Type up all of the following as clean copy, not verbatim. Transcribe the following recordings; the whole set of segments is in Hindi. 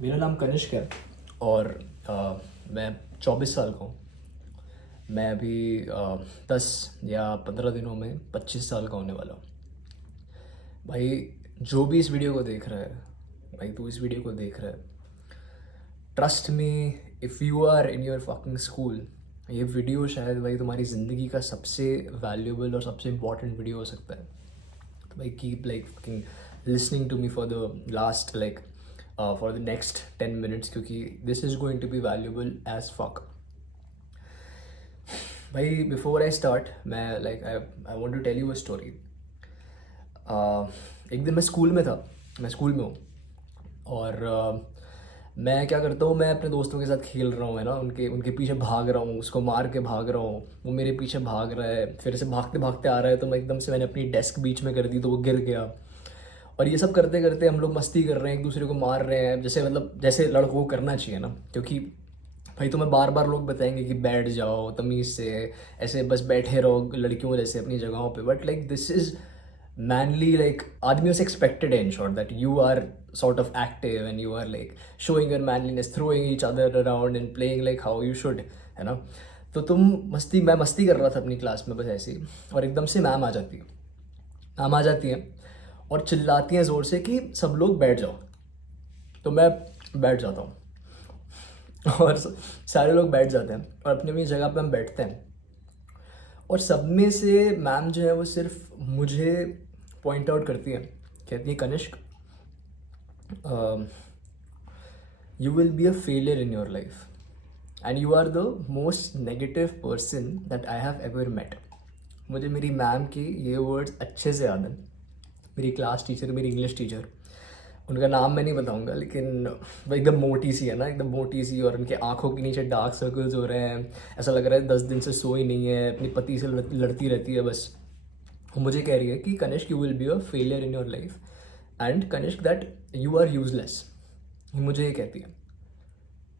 मेरा नाम कनिष्क है और मैं 24 साल का हूँ। मैं अभी 10 या 15 दिनों में 25 साल का होने वाला हूँ। भाई, जो भी इस वीडियो को देख रहा है, भाई तू इस वीडियो को देख रहा है, trust me, if you are in your fucking school, ये वीडियो शायद भाई तुम्हारी ज़िंदगी का सबसे वैल्यूबल और सबसे इम्पॉर्टेंट वीडियो हो सकता है। तो भाई keep like fucking listening to me for the last like for the next 10 minutes, क्योंकि this is going to be valuable as fuck. भाई बिफोर आई स्टार्ट, मैं like I want to tell you a story. एक दिन मैं स्कूल में हूँ और मैं क्या करता हूँ, मैं अपने दोस्तों के साथ खेल रहा हूँ, है ना, उनके उनके पीछे भाग रहा हूँ, उसको मार के भाग रहा हूँ, वो मेरे पीछे भाग रहा है, फिर से भागते भागते आ रहा है, तो मैं एकदम से मैंने अपनी डेस्क बीच में कर दी तो वो गिर गया। और ये सब करते करते हम लोग मस्ती कर रहे हैं, एक दूसरे को मार रहे हैं, जैसे मतलब जैसे लड़कों को करना चाहिए ना, क्योंकि भाई तुम्हें बार बार लोग बताएंगे कि बैठ जाओ तमीज़ से, ऐसे बस बैठे रहो लड़कियों जैसे अपनी जगहों पे, but like this is mainly, like आदमियों से एक्सपेक्टेड है in short that you are sort of active and you are like showing your manliness, throwing each other around and playing like how you should, है ना। तो मैं मस्ती कर रहा था अपनी क्लास में बस ऐसे ही, और एकदम से मैम आ जाती है और चिल्लाती हैं ज़ोर से कि सब लोग बैठ जाओ। तो मैं बैठ जाता हूँ और सारे लोग बैठ जाते हैं और अपनी अपनी जगह पे हम बैठते हैं, और सब में से मैम जो है वो सिर्फ मुझे पॉइंट आउट करती है, कहती है Kanishka, you will be a failure in your life and you are the most negative person that I have ever met. मुझे मेरी मैम के ये वर्ड्स अच्छे से याद हैं। मेरी क्लास टीचर, मेरी इंग्लिश टीचर, उनका नाम मैं नहीं बताऊंगा, लेकिन वो एकदम मोटी सी है ना, एकदम मोटी सी, और उनके आंखों के नीचे डार्क सर्कल्स हो रहे हैं, ऐसा लग रहा है 10 दिन से सोई नहीं है, अपनी पति से लड़ती रहती है बस। वो मुझे कह रही है कि Kanishk, you will be a failure in your life and Kanishk that you are useless. मुझे ये कहती है।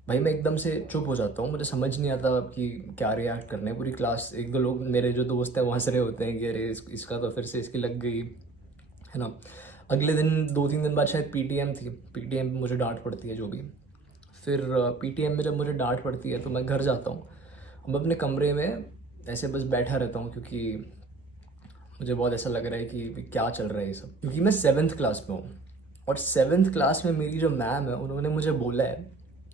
भाई मैं एकदम से चुप हो जाता हूँ, मुझे समझ नहीं आता कि क्या रिएक्ट करना है। पूरी क्लास, एक दो लोग मेरे जो दोस्त हैं वो हंस रहे होते हैं कि अरे इसका तो फिर से इसकी लग गई, है ना। अगले दिन 2-3 दिन बाद शायद पीटीएम थी, पीटीएम में मुझे डांट पड़ती है जो भी। फिर पीटीएम में जब मुझे डांट पड़ती है तो मैं घर जाता हूँ, मैं अपने कमरे में ऐसे बस बैठा रहता हूँ, क्योंकि मुझे बहुत ऐसा लग रहा है कि क्या चल रहा है ये सब, क्योंकि मैं 7th क्लास में हूँ। और 7th क्लास में मेरी जो मैम है उन्होंने मुझे बोला है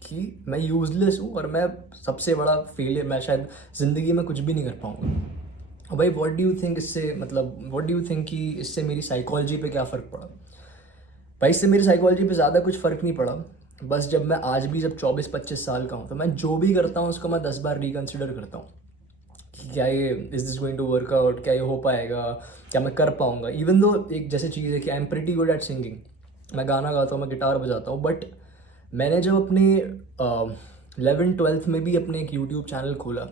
कि मैं यूजलेस हूँ और मैं सबसे बड़ा फेलियर, मैं शायद ज़िंदगी में कुछ भी नहीं कर पाऊँगा। और भाई व्हाट डू यू थिंक इससे, मतलब व्हाट डू यू थिंक कि इससे मेरी साइकोलॉजी पे क्या फ़र्क पड़ा। भाई इससे मेरी साइकोलॉजी पे ज़्यादा कुछ फ़र्क नहीं पड़ा। बस जब मैं आज भी जब 24-25 साल का हूँ तो मैं जो भी करता हूँ उसको मैं 10 बार रिकन्सिडर करता हूँ कि क्या ये is this going to work out, क्या ये हो पाएगा, क्या मैं कर पाऊँगा। इवन दो एक जैसे चीज़ है कि I am pretty good at singing, मैं गाना गाता हूँ, मैं गिटार बजाता हूँ, बट मैंने जब अपने 11th-12th में भी अपने एक यूट्यूब चैनल खोला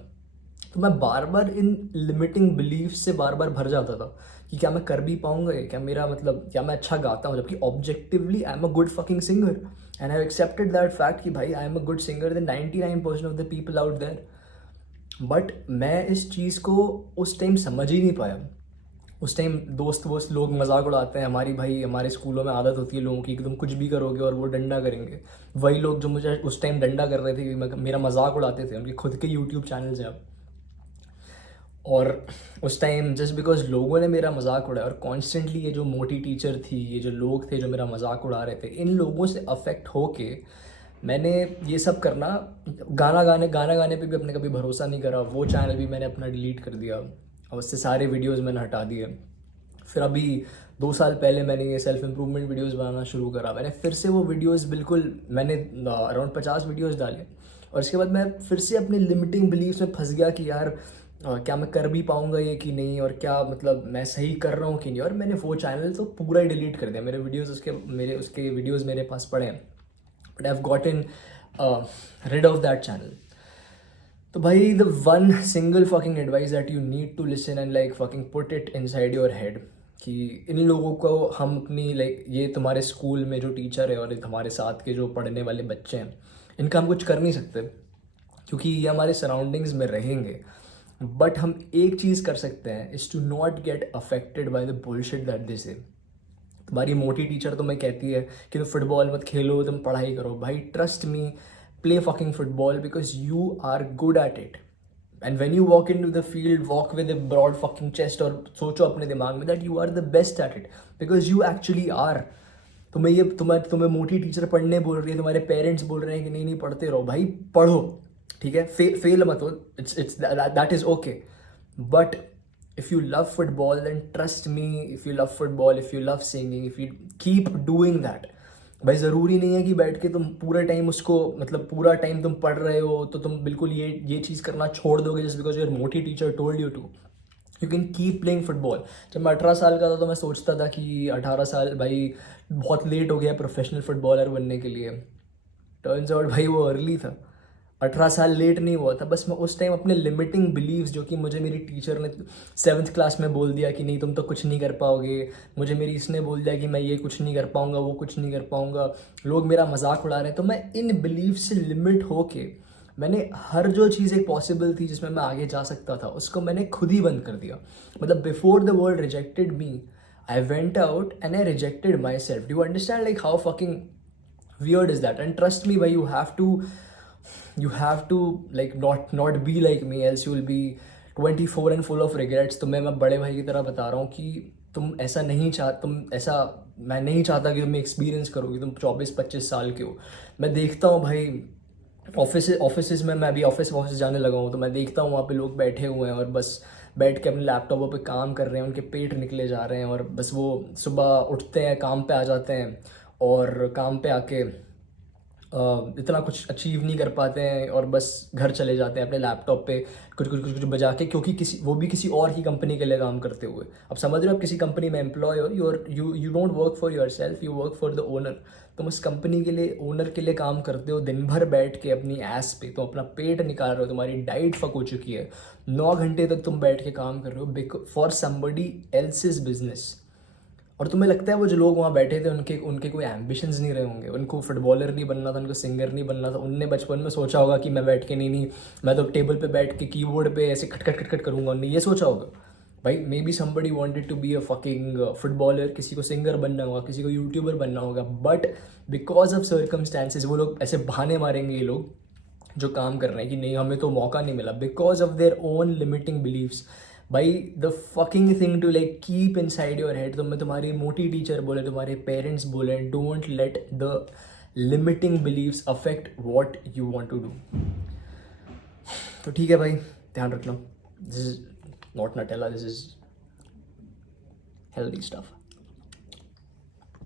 तो मैं बार बार इन लिमिटिंग बिलीफ से बार बार भर जाता था कि क्या मैं कर भी पाऊंगा, क्या मेरा मतलब क्या मैं अच्छा गाता हूँ, जबकि objectively I am a good fucking singer and I have accepted that fact कि भाई I am a good singer then 99% of the people out there. But मैं इस चीज़ को उस टाइम समझ ही नहीं पाया। उस टाइम दोस्त वोस्त लोग मजाक उड़ाते हैं हमारी, भाई हमारे स्कूलों में आदत होती है लोगों की कि तुम कुछ भी करोगे और वो डंडा करेंगे। वही लोग जो मुझे उस टाइम डंडा कर रहे थे कि मेरा मजाक उड़ाते थे, उनके खुद के यूट्यूब चैनल्स हैं अब। और उस टाइम जस्ट बिकॉज लोगों ने मेरा मजाक उड़ाया, और कॉन्स्टेंटली ये जो मोटी टीचर थी, ये जो लोग थे जो मेरा मजाक उड़ा रहे थे, इन लोगों से अफेक्ट होके मैंने ये सब करना, गाना गाने पे भी अपने कभी भरोसा नहीं करा। वो चैनल भी मैंने अपना डिलीट कर दिया और उससे सारे वीडियोस मैंने हटा दिए। फिर अभी 2 साल पहले मैंने ये सेल्फ इम्प्रूवमेंट वीडियोस बनाना शुरू करा। मैंने फिर से वो वीडियोस बिल्कुल, मैंने अराउंड 50 वीडियोस डाले, और इसके बाद मैं फिर से अपने लिमिटिंग बिलीव्स में फंस गया कि यार क्या मैं कर भी पाऊंगा ये कि नहीं, और क्या मतलब मैं सही कर रहा हूँ कि नहीं। और मैंने वो चैनल तो पूरा ही डिलीट कर दिया, मेरे वीडियोस उसके वीडियोस मेरे पास पड़े हैं, but I have gotten rid of that channel. तो भाई the one single fucking advice that you need to listen and like fucking put it inside your head, कि इन लोगों को हम अपनी लाइक, ये तुम्हारे स्कूल में जो टीचर है और हमारे साथ के जो पढ़ने वाले बच्चे हैं, इनका हम कुछ कर नहीं सकते क्योंकि ये हमारे सराउंडिंग्स में रहेंगे। बट हम एक चीज़ कर सकते हैं, is to not get affected by the bullshit that they say. हमारी मोटी टीचर तुम्हें कहती है कि तुम फुटबॉल मत खेलो, तुम पढ़ाई करो। भाई trust me, play fucking football because you are good at it. And when you walk into the field, walk with a broad fucking chest और सोचो अपने दिमाग में that you are the best at it because you actually are. तुम्हें मोटी टीचर पढ़ने बोल रही है, तुम्हारे पेरेंट्स बोल रहे हैं कि नहीं नहीं पढ़ते रहो, भाई पढ़ो, ठीक है, फेल मत हो, it's that is okay. But if you love football, then trust me, if you love football, if you love singing, if you keep doing that, भाई ज़रूरी नहीं है कि बैठ के तुम पूरा टाइम उसको, मतलब पूरा टाइम तुम पढ़ रहे हो तो तुम बिल्कुल ये चीज़ करना छोड़ दोगे जस्ट बिकॉज योर मोटी teacher told you to. You can keep playing football. जब मैं 18 साल का था तो मैं सोचता था कि 18 साल भाई बहुत लेट हो गया प्रोफेशनल फुटबॉलर बनने के लिए। टर्न्स आउट भाई वो अर्ली था, 18 साल लेट नहीं हुआ था। बस मैं उस टाइम अपने लिमिटिंग बिलीव्स, जो कि मुझे मेरी टीचर ने 7th क्लास में बोल दिया कि नहीं तुम तो कुछ नहीं कर पाओगे, मुझे मेरी इसने बोल दिया कि मैं ये कुछ नहीं कर पाऊंगा, वो कुछ नहीं कर पाऊंगा, लोग मेरा मजाक उड़ा रहे हैं, तो मैं इन बिलीव से लिमिट होके मैंने हर जो चीज़ एक पॉसिबल थी जिसमें मैं आगे जा सकता था उसको मैंने खुद ही बंद कर दिया। मतलब before the world rejected me, I went out and I rejected my self. Do understand like how fucking weird is that? And trust me, bhai, you have to like not be like me, else you will be 24 and full of regrets। तो मैं बड़े भाई की तरह बता रहा हूँ कि मैं नहीं चाहता कि तुम एक्सपीरियंस करोगे। तुम 24-25 साल के हो। मैं देखता हूँ भाई ऑफिस में, मैं अभी ऑफिस जाने लगा हूँ तो मैं देखता हूँ वहाँ पे लोग बैठे हुए हैं और बस बैठ के अपने लैपटॉपों पे काम कर रहे हैं, उनके पेट निकले जा रहे हैं और बस वो सुबह उठते हैं, काम पे आ जाते हैं और काम पे आके इतना कुछ अचीव नहीं कर पाते हैं और बस घर चले जाते हैं अपने लैपटॉप पे कुछ बजा के, क्योंकि वो भी किसी और की कंपनी के लिए काम करते हुए। अब समझ रहे हो, आप किसी कंपनी में एम्प्लॉय हो, you don't work for your self, you work for the owner. तुम उस कंपनी के लिए, ओनर के लिए काम करते हो दिन भर बैठ के अपनी एस पे, तुम अपना पेट निकाल रहे हो, तुम्हारी डाइट फक हो चुकी है, 9 घंटे तक तुम बैठ के काम कर रहे हो फॉर समबडी एल्सेस बिजनेस। और तुम्हें लगता है वो जो लोग वहाँ बैठे थे उनके कोई एम्बिशंस नहीं रहे होंगे, उनको फुटबॉलर नहीं बनना था, उनको सिंगर नहीं बनना था, उनने बचपन में सोचा होगा कि मैं बैठ के नहीं मैं तो टेबल पे बैठ के कीबोर्ड पे ऐसे खट करूँगा, उनने ये सोचा होगा। भाई maybe somebody wanted to be a fucking footballer, किसी को सिंगर बनना होगा, किसी को यूट्यूबर बनना होगा, बट बिकॉज ऑफ सर्कमस्टांसेस वो लोग ऐसे बहाने मारेंगे, ये लोग जो काम कर रहे हैं कि नहीं हमें तो मौका नहीं मिला, because of their own limiting beliefs. भाई the fucking thing to like keep inside your head, तुम्हारी मोटी टीचर बोले, तुम्हारे पेरेंट्स बोले, don't let the limiting beliefs affect what you want to do. तो ठीक है भाई, ध्यान रखना, this is not Nutella, this is healthy stuff.